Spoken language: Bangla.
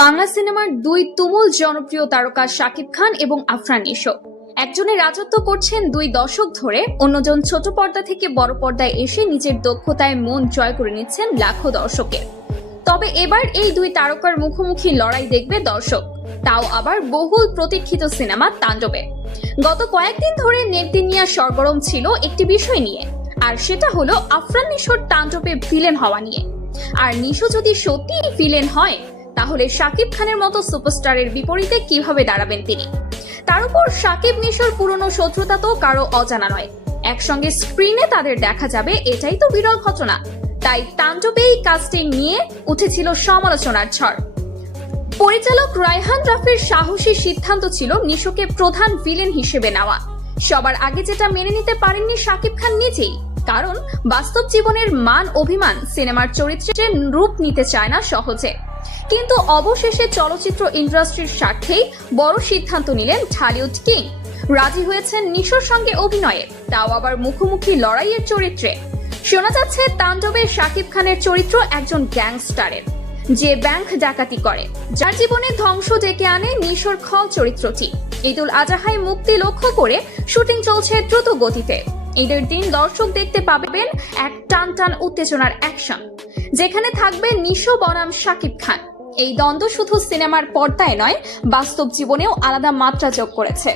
বাংলা সিনেমার দুই তুমুল জনপ্রিয় তারকা শাকিব খান এবং আফরান নিশো একজনের রাজত্ব করছেন দুই দশক ধরে, অন্যজন ছোট পর্দা থেকে বড় পর্দায় এসে নিজের দক্ষতায় মন জয় করে নিচ্ছেন লাখো দর্শকের। তবে এবার এই দুই তারকার মুখোমুখি লড়াই দেখবে দর্শক। তাও আবার বহুল প্রতীক্ষিত সিনেমা তাণ্ডবে। গত কয়েকদিন ধরে নেটদিনিয়া সরগরম ছিল একটি বিষয় নিয়ে, আর সেটা হলো আফরান নিশোর তাণ্ডবে ভিলেন হওয়া নিয়ে। আর নিশো যদি সত্যিই ভিলেন হয় তাহলে শাকিব খানের মতো সুপারস্টারের বিপরীতে কীভাবে দাঁড়াবেন তিনি? তার উপর শাকিব নিশোর পুরনো শত্রুতা তো কারও অজানা নয়। একসঙ্গে স্ক্রিনে তাদের দেখা যাবে, এটাই তো বিরল ঘটনা। তাই তাণ্ডবেই কাস্টিং নিয়ে উঠেছিল সমালোচনার ঝড়। পরিচালক রায়হান রাফির সাহসী সিদ্ধান্ত ছিল নিশোকে প্রধান ভিলেন হিসেবে নেওয়া। সবার আগে যেটা মেনে নিতে পারেননি শাকিব খান নিজেই, কারণ বাস্তব জীবনের মান অভিমান সিনেমার চরিত্রের রূপ নিতে চায় না সহজে। কিন্তু অবশেষে চলচ্চিত্র ইন্ডাস্ট্রির স্বার্থেই বড় সিদ্ধান্ত নিলেন ঢালিউড কিং। রাজি হয়েছেন নিশোর সঙ্গে অভিনয়ে, তাও আবার মুখোমুখি লড়াইয়ের চরিত্রে। শোনা যাচ্ছে তাণ্ডবের শাকিব খানের চরিত্র একজন গ্যাংস্টারের, যে ব্যাংক ডাকাতি করে, যার জীবনে ধ্বংস ডেকে আনে নিশোর খল চরিত্রটি। ঈদুল আজাহায় মুক্তি লক্ষ্য করে শুটিং চলছে দ্রুত গতিতে। ঈদের দিন দর্শক দেখতে পাবেন এক টান টান উত্তেজনার অ্যাকশন যেখানে থাকবে নিশো বনাম শাকিব খান। এই দ্বন্দ্ব শুধু সিনেমার পর্দায় নয়, বাস্তব জীবনেও আলাদা মাত্রা যোগ করেছে।